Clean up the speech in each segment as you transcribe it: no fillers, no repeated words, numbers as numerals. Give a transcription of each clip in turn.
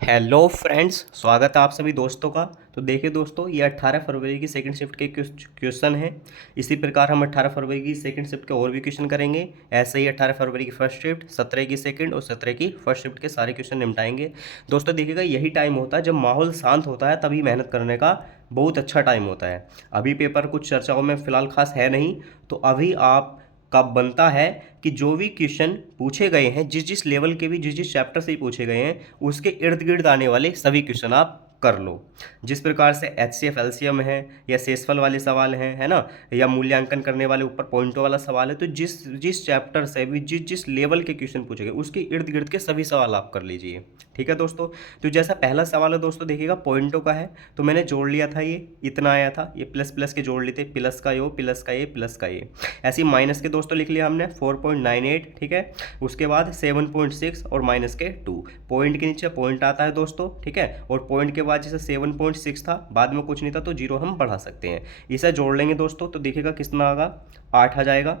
Hello friends, स्वागत है आप सभी दोस्तों का। तो देखिए दोस्तों, ये 18 फरवरी की सेकंड शिफ्ट के क्वेश्चन हैं। इसी प्रकार हम 18 फरवरी की सेकंड शिफ्ट के और भी क्वेश्चन करेंगे। ऐसे ही 18 फरवरी की फर्स्ट शिफ्ट, 17 की सेकंड और 17 की फर्स्ट शिफ्ट के सारे क्वेश्चन निपटाएंगे। दोस्तों देखिएगा, यही टाइम होता है जब माहौल शांत होता है, तभी मेहनत करने का बहुत अच्छा टाइम होता है। अभी पेपर कुछ चर्चाओं में फिलहाल खास है नहीं, तो अभी आप का बनता है कि जो भी क्वेश्चन पूछे गए हैं, जिस जिस लेवल के भी जिस जिस चैप्टर से ही पूछे गए हैं, उसके इर्द गिर्द आने वाले सभी क्वेश्चन आप कर लो। जिस प्रकार से HCF LCM है या शेषफल वाले सवाल हैं, है ना, या मूल्यांकन करने वाले ऊपर पॉइंटों वाला सवाल है, तो जिस जिस चैप्टर से भी जिस जिस लेवल के क्वेश्चन पूछे गए, उसके इर्द गिर्द के सभी सवाल आप कर लीजिए। ठीक है दोस्तों। तो जैसा पहला सवाल है दोस्तों, देखिएगा पॉइंटों का है, तो मैंने जोड़ लिया था, ये इतना आया था, ये प्लस प्लस के जोड़ लिए थे, प्लस का यो, प्लस का ये, प्लस का ये। ऐसे ही माइनस के दोस्तों लिख लिया हमने 4.98, ठीक है। उसके बाद 7.6 और माइनस के 2, पॉइंट के नीचे पॉइंट आता है दोस्तों, ठीक है। और पॉइंट के बाद जैसे 7.6 था, बाद में कुछ नहीं था, तो जीरो हम बढ़ा सकते हैं। इसे जोड़ लेंगे दोस्तों, तो देखिएगा कितना आएगा, 8 आ जाएगा।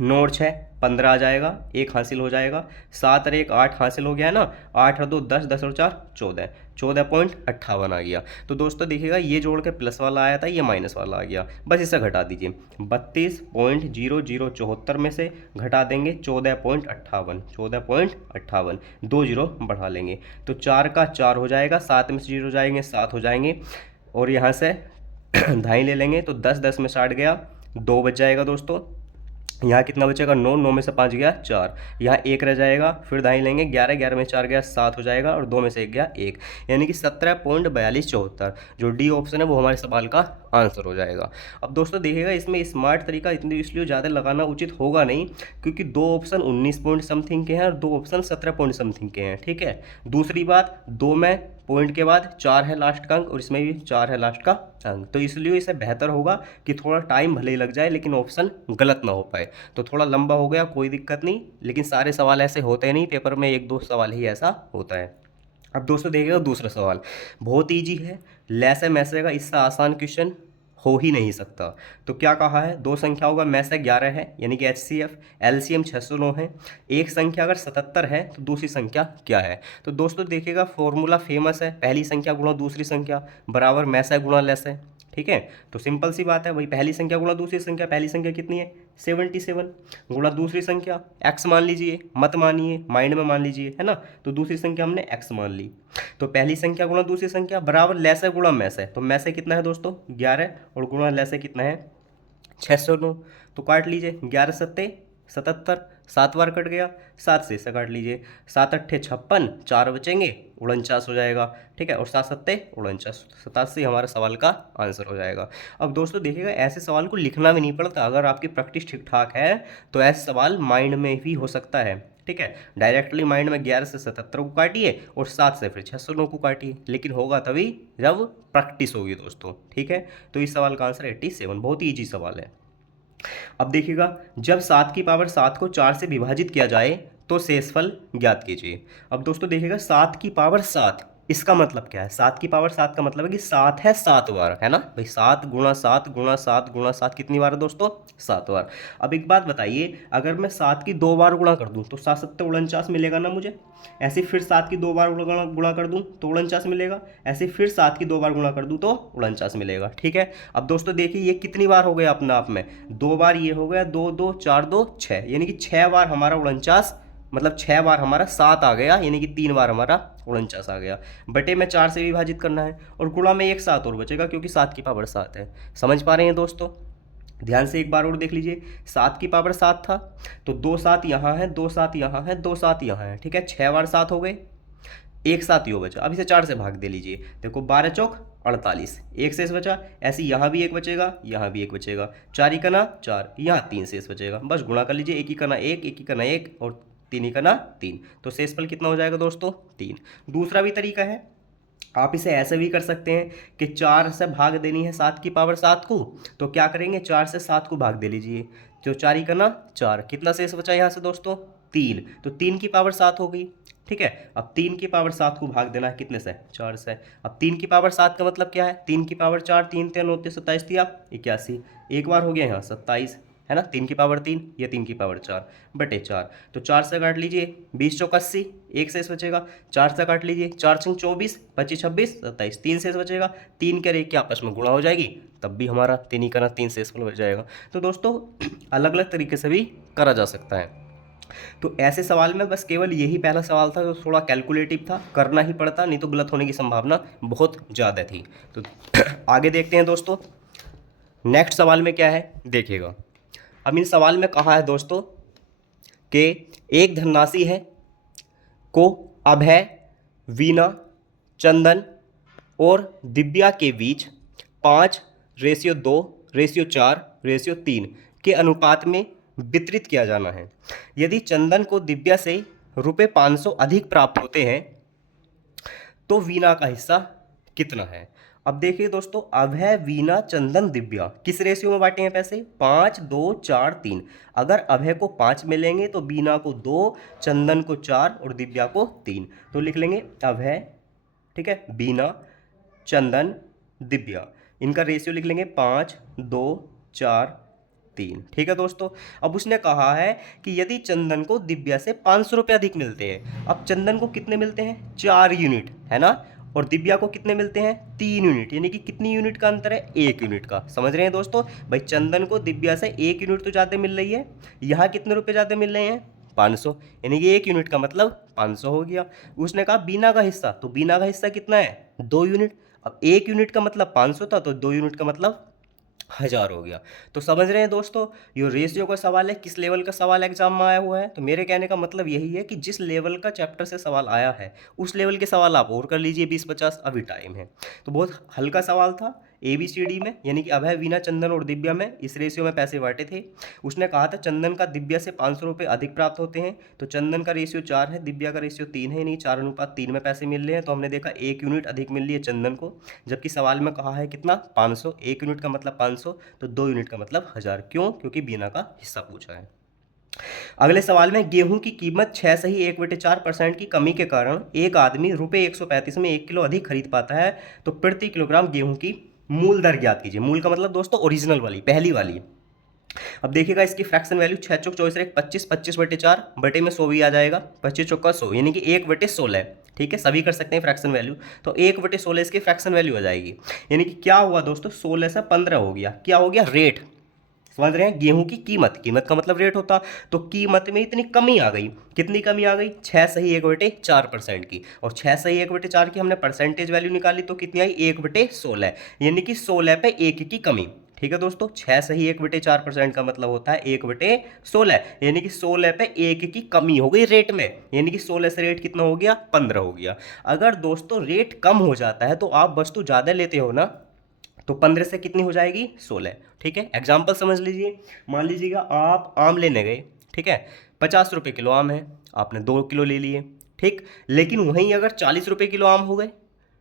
9 और 6 15 आ जाएगा, एक हासिल हो जाएगा। 7 और 1 8 हासिल हो गया है ना। 8 और 2 10, 10 और 4 14, 14.58 आ गया। तो दोस्तों देखिएगा, ये जोड़ के प्लस वाला आया था, ये माइनस वाला आ गया, बस इसे घटा दीजिए। 32.0074 में से घटा देंगे 14.58, 14.58, 2 जीरो बढ़ा लेंगे, तो 4 का 4 हो जाएगा, 7 में से जीरो जाएंगे, 7 हो जाएंगे, और यहाँ से ढाई ले लेंगे, तो 10, 10 में 60 गया, 2 बच जाएगा दोस्तों। यहाँ कितना बचेगा, 9, 9 में से 5 गया 4, यहाँ 1 रह जाएगा, फिर दाई लेंगे, 11, 11 में 4 गया 7 हो जाएगा, और 2 में से 1 गया 1, यानी कि 17.4274 जो डी ऑप्शन है वो हमारे सवाल का आंसर हो जाएगा। अब दोस्तों देखिएगा, इसमें स्मार्ट तरीका इतनी इसलिए ज़्यादा लगाना उचित होगा नहीं, क्योंकि 2 ऑप्शन 19 पॉइंट समथिंग के हैं और 2 ऑप्शन 17 पॉइंट समथिंग के हैं, ठीक है। दूसरी बात, 2 में पॉइंट के बाद 4 है लास्ट का अंक, और इसमें भी 4 है लास्ट का अंक, तो इसलिए इसे बेहतर होगा कि थोड़ा टाइम भले ही लग जाए, लेकिन ऑप्शन गलत ना हो पाए। तो थोड़ा लंबा हो गया, कोई दिक्कत नहीं, लेकिन सारे सवाल ऐसे होते नहीं, पेपर में 1-2 सवाल ही ऐसा होता है। अब दोस्तों देखिएगा, दूसरा सवाल बहुत ईजी है, लेस है मैसे का, इससे आसान क्वेश्चन हो ही नहीं सकता। तो क्या कहा है, दो संख्याओं का मैसे 11 है, यानी कि HCF LCM 609 है। एक संख्या अगर 77 है तो दूसरी संख्या क्या है। तो दोस्तों देखिएगा, फॉर्मूला फेमस है, पहली संख्या गुणा दूसरी संख्या बराबर मैसे गुणा लेस है, ठीक है। तो सिंपल सी बात है, वही पहली संख्या गुणा दूसरी संख्या, पहली संख्या कितनी है 77, गुणा दूसरी संख्या x मान लीजिए, मत मानिए, माइंड में मान लीजिए, है ना। तो दूसरी संख्या हमने x मान ली, तो पहली संख्या गुणा दूसरी संख्या बराबर लेस है गुणा मैस है। तो मैस है कितना है दोस्तों 11, और गुणा लेस है कितना है 609। तो काट लीजिए, 11 सत्ते 77, 7 बार कट गया, 7 से काट लीजिए, 7 अट्ठे 56, 4 बचेंगे 49 हो जाएगा, ठीक है। और 7 सत्ते 49, 87 हमारे सवाल का आंसर हो जाएगा। अब दोस्तों देखिएगा, ऐसे सवाल को लिखना भी नहीं पड़ता, अगर आपकी प्रैक्टिस ठीक ठाक है तो ऐसे सवाल माइंड में भी हो सकता है, ठीक है। डायरेक्टली माइंड में 11 से 77 को काटिए और 7 से फिर 609 को काटिए, लेकिन होगा तभी जब प्रैक्टिस होगी दोस्तों, ठीक है। तो इस सवाल का आंसर 87, बहुत ही ईजी सवाल है। अब देखिएगा, जब 7 की पावर 7 को 4 से विभाजित किया जाए तो शेषफल ज्ञात कीजिए। अब दोस्तों देखिएगा, 7 की पावर 7, इसका मतलब क्या है, 7 की पावर 7 का मतलब है कि 7 है 7 बार, है ना भाई। 7 गुणा 7 गुणा 7 गुणा 7 कितनी बार है दोस्तों, 7 बार। अब एक बात बताइए, अगर मैं 7 की 2 बार गुणा कर दूं तो 7 सत्ते 49 मिलेगा ना मुझे। ऐसे फिर 7 की 2 बार गुणा कर दूं तो 49 मिलेगा। ऐसे फिर 7 की 2 बार गुणा कर दूं तो 49 मिलेगा, ठीक है। अब दोस्तों देखिए, ये कितनी बार हो गया अपने आप में, 2 बार ये हो गया, 2 2 4 2 6, यानी कि 6 बार हमारा 49, मतलब 6 बार हमारा 7 आ गया, यानी कि 3 बार हमारा 49 आ गया। बटे में 4 से विभाजित करना है, और गुणा में एक 7 और बचेगा, क्योंकि 7 की पावर 7 है। समझ पा रहे हैं दोस्तों, ध्यान से एक बार और देख लीजिए। 7 की पावर 7 था, तो 2 7 यहाँ है, 2 7 यहाँ है, 2 7 यहाँ है, ठीक है। 6 बार 7 हो गए, एक 7 यो बचा। अब इसे 4 से भाग दे लीजिए, देखो 12 चौक 48, एक शेष बचा। ऐसे यहाँ भी एक बचेगा, यहाँ भी एक बचेगा, 4 ही कना 4, यहाँ 3 शेष बचेगा, बस गुणा कर लीजिए, एक ही कना 1, एक ही कना 1, और 3 ही कना 3, तो शेषफल कितना हो जाएगा दोस्तों 3। दूसरा भी तरीका है, आप इसे ऐसे भी कर सकते हैं कि 4 से भाग देनी है 7 की पावर 7 को, तो क्या करेंगे, 4 से 7 को भाग दे लीजिए, तो 4 ही करना 4, कितना शेष बचा यहाँ से दोस्तों 3, तो 3 की पावर 7 हो गई, ठीक है। अब 3 की पावर 7 को भाग देना है कितने से, 4 से। अब 3 की पावर 7 का मतलब क्या है, 3 की पावर 4, 3 3 29 27 दिया 81, एक बार हो गया यहाँ 27, है ना, 3 की पावर 3, ये 3 की पावर 4 बटे 4। तो 4 से काट लीजिए, 20 चौक 80, 1 शेष बचेगा। 4 से काट लीजिए, 4 छंग 24, 25 26 27, 3 शेष बचेगा। 3 के रेख के आपस में गुणा हो जाएगी, तब भी हमारा 3 ही करना 3 शेषफल बच जाएगा। तो दोस्तों अलग अलग तरीके से भी करा जा सकता है। तो ऐसे सवाल में बस केवल यही पहला सवाल था जो थोड़ा कैलकुलेटिव था, करना ही पड़ता, नहीं तो गलत होने की संभावना बहुत ज़्यादा थी। तो आगे देखते हैं दोस्तों, नेक्स्ट सवाल में क्या है देखिएगा। अब इन सवाल में कहा है दोस्तों कि एक धनराशि है को अभय, वीना, चंदन और दिव्या के बीच 5:2:4:3 के अनुपात में वितरित किया जाना है। यदि चंदन को दिव्या से रुपये 500 अधिक प्राप्त होते हैं तो वीना का हिस्सा कितना है। अब देखिए दोस्तों, अभय, वीना, चंदन, दिव्या किस रेशियो में बांटे हैं पैसे, 5:2:4:3। अगर अभय को 5 मिलेंगे तो वीना को 2, चंदन को 4 और दिव्या को 3। तो लिख लेंगे अभय, ठीक है, वीना, चंदन, दिव्या, इनका रेशियो लिख लेंगे 5:2:4:3। ठीक है दोस्तों। अब उसने कहा है कि यदि चंदन को दिव्या से 500 रुपये अधिक मिलते हैं, अब चंदन को कितने मिलते हैं, 4 यूनिट, है ना, और दिव्या को कितने मिलते हैं, 3 यूनिट, यानी कि कितनी यूनिट का अंतर है, 1 यूनिट का। समझ रहे हैं दोस्तों, भाई चंदन को दिव्या से 1 यूनिट तो ज़्यादा मिल रही है, यहाँ कितने रुपये ज़्यादा मिल रहे हैं, 500, यानी कि 1 यूनिट का मतलब 500 हो गया। उसने कहा बीना का हिस्सा, तो बीना का हिस्सा कितना है, 2 यूनिट। अब 1 यूनिट का मतलब 500 था, तो 2 यूनिट का मतलब 1000 हो गया। तो समझ रहे हैं दोस्तों, ये रेशियो का सवाल है, किस लेवल का सवाल एग्जाम में आया हुआ है। तो मेरे कहने का मतलब यही है कि जिस लेवल का चैप्टर से सवाल आया है उस लेवल के सवाल आप और कर लीजिए, 20-50 अभी टाइम है। तो बहुत हल्का सवाल था, ABCD में, यानी कि अभय, वीना, चंदन और दिव्या में इस रेशियो में पैसे बांटे थे। उसने कहा था चंदन का दिव्या से 500 रुपये अधिक प्राप्त होते हैं, तो चंदन का रेशियो 4 है, दिव्या का रेशियो 3 है, यानी 4:3 में पैसे मिल रहे हैं। तो हमने देखा 1 यूनिट अधिक मिल रही है चंदन को, जबकि सवाल में कहा है कितना, 500। 1 यूनिट का मतलब 500, तो 2 यूनिट का मतलब 1000। क्यों, क्योंकि बीना का हिस्सा पूछा है। अगले सवाल में, गेहूं की कीमत 6 सही 1/4% की कमी के कारण एक आदमी रुपये 135 में 1 किलो अधिक खरीद पाता है, तो प्रति किलोग्राम गेहूं की मूल दर ज्ञात कीजिए। मूल का मतलब दोस्तों ओरिजिनल वाली, पहली वाली। अब देखिएगा इसकी फ्रैक्शन वैल्यू 6 चौक 24 25, 25/4 बटे में 100 भी आ जाएगा, 25 चौका 100, यानी कि 1/16। ठीक है, सभी कर सकते हैं फ्रैक्शन वैल्यू, तो 1/16 इसकी फ्रैक्शन वैल्यू आ जाएगी। यानी कि क्या हुआ दोस्तों, 16 से 15 हो गया, क्या हो गया, रेट। समझ रहे हैं, गेहूं की कीमत, कीमत का मतलब रेट होता, तो कीमत में इतनी कमी आ गई, कितनी कमी आ गई, 6 सही 1/4% की। और 6 सही 1/4 की हमने परसेंटेज वैल्यू निकाली तो कितनी आई, 1/16, यानी कि 16 पे 1 की कमी। ठीक है दोस्तों, 6 सही 1/4% का मतलब होता है 1/16, यानी कि 16 पे 1 की कमी हो गई रेट में, यानी कि 16 से रेट कितना हो गया, 15 हो गया। अगर दोस्तों रेट कम हो जाता है तो आप वस्तु ज़्यादा लेते हो ना, तो 15 से कितनी हो जाएगी, 16। ठीक है, एग्जाम्पल समझ लीजिए, मान लीजिएगा आप आम लेने गए, ठीक है, 50 रुपये किलो आम है, आपने 2 किलो ले लिए, ठीक, लेकिन वहीं अगर 40 रुपये किलो आम हो गए,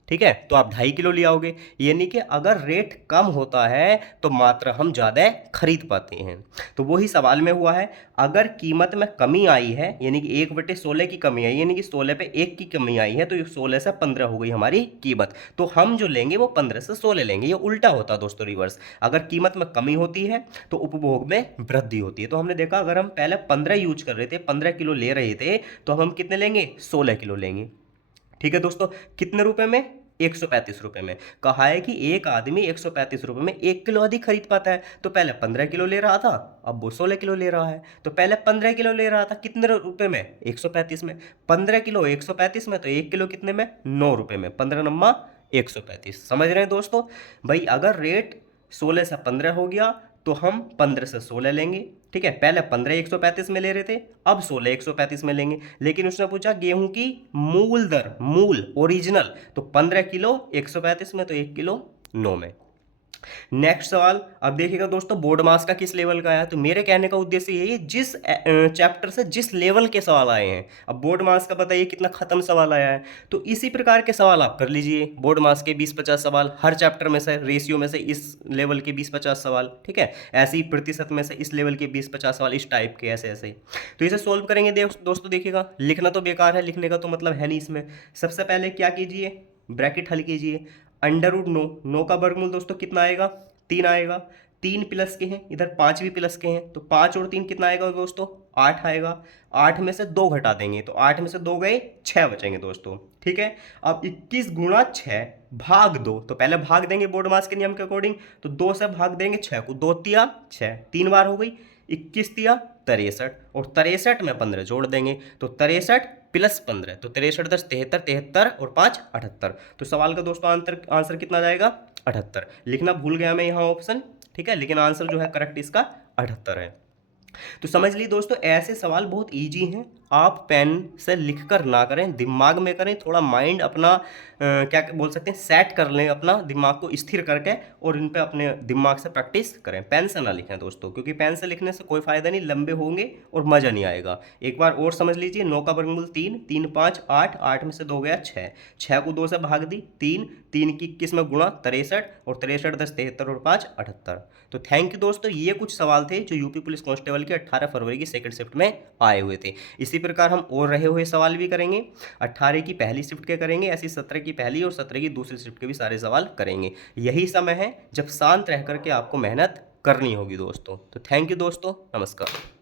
ठीक है, तो आप 2.5 किलो ले आओगे। यानी कि अगर रेट कम होता है तो मात्रा हम ज़्यादा खरीद पाते हैं। तो वही सवाल में हुआ है, अगर कीमत में कमी आई है, यानी कि 1/16 की कमी आई, यानी कि 16 पे 1 की कमी आई है, तो ये 16 से 15 हो गई हमारी कीमत। तो हम जो लेंगे वो 15 से 16 लेंगे, ये उल्टा होता है दोस्तों, रिवर्स। अगर कीमत में कमी होती है तो उपभोग में वृद्धि होती है। तो हमने देखा अगर हम पहले 15 यूज कर रहे थे, 15 किलो ले रहे थे, तो हम कितने लेंगे, 16 किलो लेंगे। ठीक है दोस्तों, कितने रुपए में, 135 रुपये में। कहा है कि एक आदमी 135 रुपये में 1 किलो अधिक खरीद पाता है, तो पहले 15 किलो ले रहा था, अब वो 16 किलो ले रहा है। तो पहले 15 किलो ले रहा था, कितने रुपए में, 135 में। 15 किलो 135 में, तो 1 किलो कितने में, 9 रुपये में। 15 नम्मा 135। समझ रहे हैं दोस्तों, भाई अगर रेट 16 से 15 हो गया तो हम 15 से 16 लेंगे। ठीक है, पहले 15 135 में ले रहे थे, अब 16 135 में लेंगे। लेकिन उसने पूछा गेहूं की मूल दर, मूल ओरिजिनल, तो 15 किलो 135 में, तो 1 किलो 9 में। नेक्स्ट सवाल, अब देखिएगा दोस्तों बोर्ड मास का किस लेवल का आया। तो मेरे कहने का उद्देश्य यही है, जिस चैप्टर से जिस लेवल के सवाल आए हैं, अब बोर्ड मास का बताइए कितना खत्म सवाल आया है, तो इसी प्रकार के सवाल आप कर लीजिए। बोर्ड मास के 20-50 सवाल हर चैप्टर में से, रेशियो में से इस लेवल के 20-50 सवाल, ठीक है, ऐसे ही प्रतिशत में से इस लेवल के 20-50 सवाल, इस टाइप के, ऐसे ऐसे ही। तो इसे सोल्व करेंगे दोस्तों। देखिएगा लिखना तो बेकार है, लिखने का तो मतलब है नहीं इसमें। सबसे पहले क्या कीजिए, ब्रैकेट हल कीजिए, √9, 9 का वर्गमूल दोस्तों कितना आएगा, 3 आएगा। 3 प्लस के हैं, इधर 5 भी प्लस के हैं, तो 5 और 3 कितना आएगा दोस्तों, 8 आएगा। 8 में से 2 घटा देंगे तो 8 में से 2 गए, 6 बचेंगे दोस्तों, ठीक है। अब 21 गुणा 6 भाग 2, तो पहले भाग देंगे बोर्ड मास के नियम के अकॉर्डिंग, तो 2 से भाग देंगे 6 को, 2 तिया 6, 3 बार हो गई, 21 तिया 63, और 63 में 15 जोड़ देंगे तो 63 प्लस 15, तो 63 10 73, 73 और 5 78। तो सवाल का दोस्तों आंसर कितना जाएगा, 78। लिखना भूल गया मैं यहाँ ऑप्शन, ठीक है, लेकिन आंसर जो है करेक्ट इसका 78 है। तो समझ ली दोस्तों, ऐसे सवाल बहुत इजी हैं, आप पेन से लिख कर ना करें, दिमाग में करें, थोड़ा माइंड अपना क्या बोल सकते हैं, सेट कर लें अपना दिमाग को स्थिर करके, और इन पे अपने दिमाग से प्रैक्टिस करें। पेन से ना लिखें दोस्तों, क्योंकि पेन से लिखने से कोई फ़ायदा नहीं, लंबे होंगे और मज़ा नहीं आएगा। एक बार और समझ लीजिए, 9 का वर्गमूल 3, 3 5 8, 8 में से 2 गया 6, 6 को 2 से भाग दी 3, 3 की 21 में गुणा 63, और 63 10 73 और 5 78। तो थैंक यू दोस्तों, ये कुछ सवाल थे जो यूपी पुलिस कांस्टेबल के 18 फरवरी की सेकंड शिफ्ट में आए हुए थे। इसी प्रकार हम और रहे हुए सवाल भी करेंगे, 18 की पहली शिफ्ट के करेंगे, ऐसी 17 की पहली और 17 की दूसरी शिफ्ट के भी सारे सवाल करेंगे। यही समय है जब शांत रह करके आपको मेहनत करनी होगी दोस्तों। तो थैंक यू दोस्तों, नमस्कार।